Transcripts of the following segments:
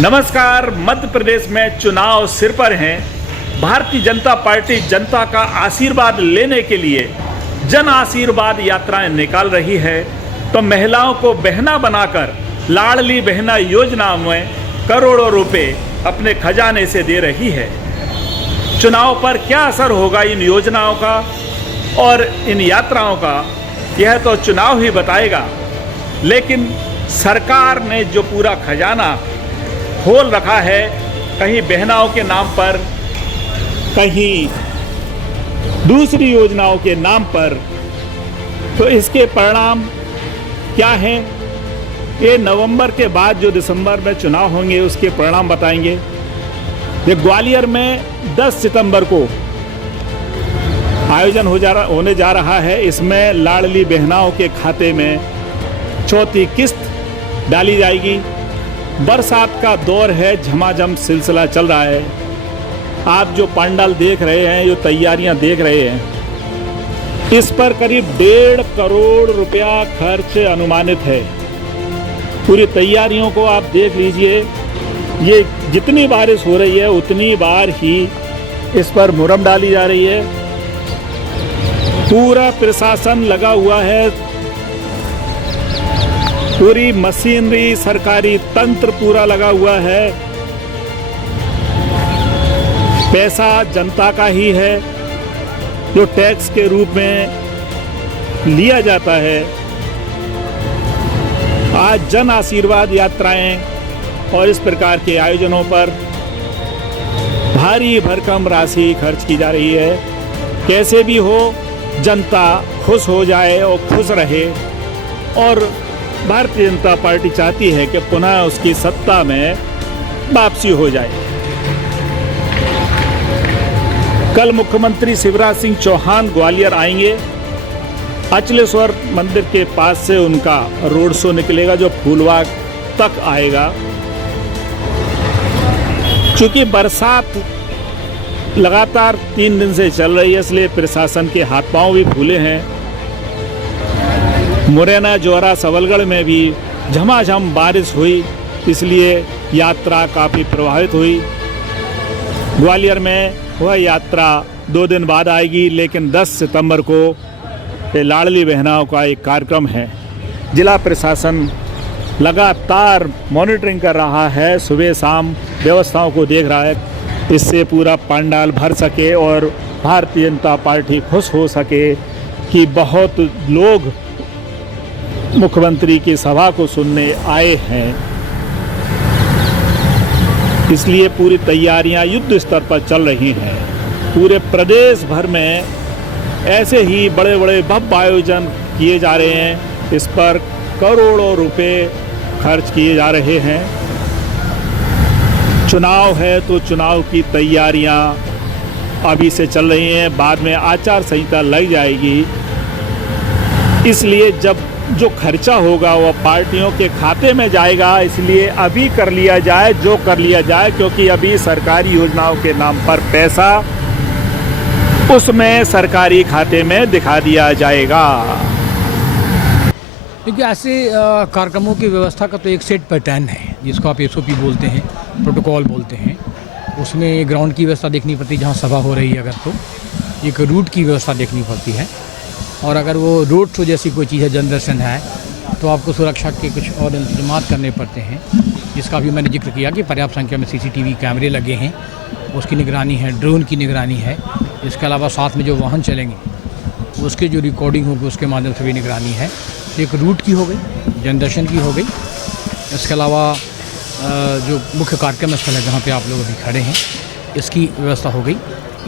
नमस्कार। मध्य प्रदेश में चुनाव सिर पर हैं। भारतीय जनता पार्टी जनता का आशीर्वाद लेने के लिए जन आशीर्वाद यात्राएं निकाल रही है, तो महिलाओं को बहना बनाकर लाडली बहना योजना में करोड़ों रुपए अपने खजाने से दे रही है। चुनाव पर क्या असर होगा इन योजनाओं का और इन यात्राओं का, यह तो चुनाव ही बताएगा। लेकिन सरकार ने जो पूरा खजाना खोल रखा है, कहीं बहनाओं के नाम पर, कहीं दूसरी योजनाओं के नाम पर, तो इसके परिणाम क्या हैं? ये नवंबर के बाद जो दिसंबर में चुनाव होंगे उसके परिणाम बताएंगे। ये ग्वालियर में 10 सितंबर को आयोजन होने जा रहा है। इसमें लाडली बहनाओं के खाते में चौथी किस्त डाली जाएगी। बरसात का दौर है, झमाझम सिलसिला चल रहा है। आप जो पंडाल देख रहे हैं, जो तैयारियां देख रहे हैं, इस पर करीब 1.5 करोड़ रुपया खर्च अनुमानित है। पूरी तैयारियों को आप देख लीजिए। ये जितनी बारिश हो रही है उतनी बार ही इस पर मुरम डाली जा रही है। पूरा प्रशासन लगा हुआ है, पूरी मशीनरी, सरकारी तंत्र पूरा लगा हुआ है। पैसा जनता का ही है जो टैक्स के रूप में लिया जाता है। आज जन आशीर्वाद यात्राएं और इस प्रकार के आयोजनों पर भारी भरकम राशि खर्च की जा रही है। कैसे भी हो, जनता खुश हो जाए और खुश रहे। और भारतीय जनता पार्टी चाहती है कि पुनः उसकी सत्ता में वापसी हो जाए। कल मुख्यमंत्री शिवराज सिंह चौहान ग्वालियर आएंगे। अचलेश्वर मंदिर के पास से उनका रोड शो निकलेगा जो फूलबाग तक आएगा। चूंकि बरसात लगातार 3 दिन से चल रही है, इसलिए प्रशासन के हाथ पांव भी फूले हैं। मुरैना, जौरा, सबलगढ़ में भी झमाझम बारिश हुई, इसलिए यात्रा काफ़ी प्रभावित हुई। ग्वालियर में वह यात्रा 2 दिन बाद आएगी, लेकिन 10 सितंबर को लाडली बहनाओं का एक कार्यक्रम है। जिला प्रशासन लगातार मॉनिटरिंग कर रहा है, सुबह शाम व्यवस्थाओं को देख रहा है, इससे पूरा पंडाल भर सके और भारतीय जनता पार्टी खुश हो सके कि बहुत लोग मुख्यमंत्री की सभा को सुनने आए हैं। इसलिए पूरी तैयारियां युद्ध स्तर पर चल रही हैं। पूरे प्रदेश भर में ऐसे ही बड़े बड़े भव्य आयोजन किए जा रहे हैं। इस पर करोड़ों रुपए खर्च किए जा रहे हैं। चुनाव है तो चुनाव की तैयारियां अभी से चल रही हैं, बाद में आचार संहिता लग जाएगी। इसलिए जब जो खर्चा होगा वह पार्टियों के खाते में जाएगा, इसलिए अभी कर लिया जाए जो कर लिया जाए, क्योंकि अभी सरकारी योजनाओं के नाम पर पैसा उसमें सरकारी खाते में दिखा दिया जाएगा। क्योंकि ऐसे कार्यक्रमों की व्यवस्था का तो एक सेट पैटर्न है, जिसको आप SOP बोलते हैं, प्रोटोकॉल बोलते हैं। उसमें ग्राउंड की व्यवस्था देखनी पड़ती है, जहाँ सभा हो रही है अगर तो एक रूट की व्यवस्था देखनी पड़ती है। और अगर वो रोड शो जैसी कोई चीज़ है, जनदर्शन है, तो आपको सुरक्षा के कुछ और इंतजाम करने पड़ते हैं, जिसका भी मैंने जिक्र किया कि पर्याप्त संख्या में CCTV कैमरे लगे हैं, उसकी निगरानी है, ड्रोन की निगरानी है। इसके अलावा साथ में जो वाहन चलेंगे उसके जो रिकॉर्डिंग होगी उसके माध्यम से भी निगरानी है। तो एक रूट की हो गई, जनदर्शन की हो गई। इसके अलावा जो मुख्य कार्यक्रम स्थल है जहाँ पर आप लोग अभी खड़े हैं, इसकी व्यवस्था हो गई।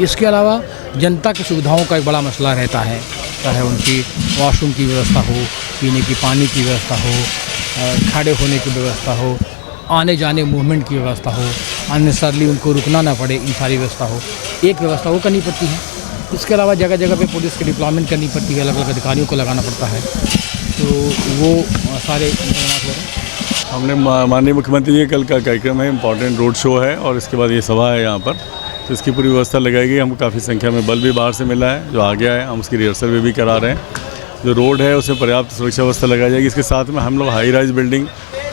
इसके अलावा जनता की सुविधाओं का एक बड़ा मसला रहता है, चाहे उनकी वॉशरूम की व्यवस्था हो, पीने की पानी की व्यवस्था हो, खड़े होने की व्यवस्था हो, आने जाने मूवमेंट की व्यवस्था हो, अननेसेसरली उनको रुकना ना पड़े, इन सारी व्यवस्था हो, एक व्यवस्था वो करनी पड़ती है। इसके अलावा जगह जगह पे पुलिस की डिप्लॉयमेंट करनी पड़ती है, अलग अलग अधिकारियों को लगाना पड़ता है, तो वो सारे इंतजाम हो रहे हैं। हमने माननीय मुख्यमंत्री जी कल का कार्यक्रम है, इम्पॉर्टेंट रोड शो है और इसके बाद ये सभा है यहाँ पर, तो इसकी पूरी व्यवस्था लगाई गई। हमको काफ़ी संख्या में बल भी बाहर से मिला है जो आ गया है, हम उसकी रिहर्सल भी करा रहे हैं। जो रोड है उसमें पर्याप्त सुरक्षा व्यवस्था लगाई जाएगी। इसके साथ में हम लोग हाई राइज बिल्डिंग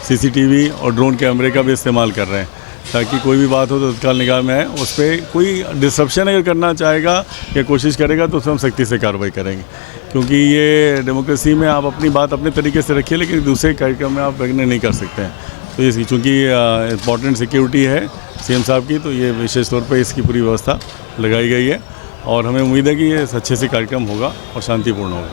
सीसीटीवी और ड्रोन कैमरे का भी इस्तेमाल कर रहे हैं, ताकि कोई भी बात हो तो तत्काल निगाह में आए। उस पर कोई डिसरप्शन अगर करना चाहेगा या कोशिश करेगा तो उसमें हम सख्ती से कार्रवाई करेंगे, क्योंकि ये डेमोक्रेसी में आप अपनी बात अपने तरीके से रखिए, लेकिन दूसरे कार्यक्रम में आप रखने नहीं कर सकते हैं। तो ये चूँकि इम्पॉर्टेंट सिक्योरिटी है सीएम साहब की, तो ये विशेष तौर पर इसकी पूरी व्यवस्था लगाई गई है और हमें उम्मीद है कि ये अच्छे से कार्यक्रम होगा और शांतिपूर्ण होगा।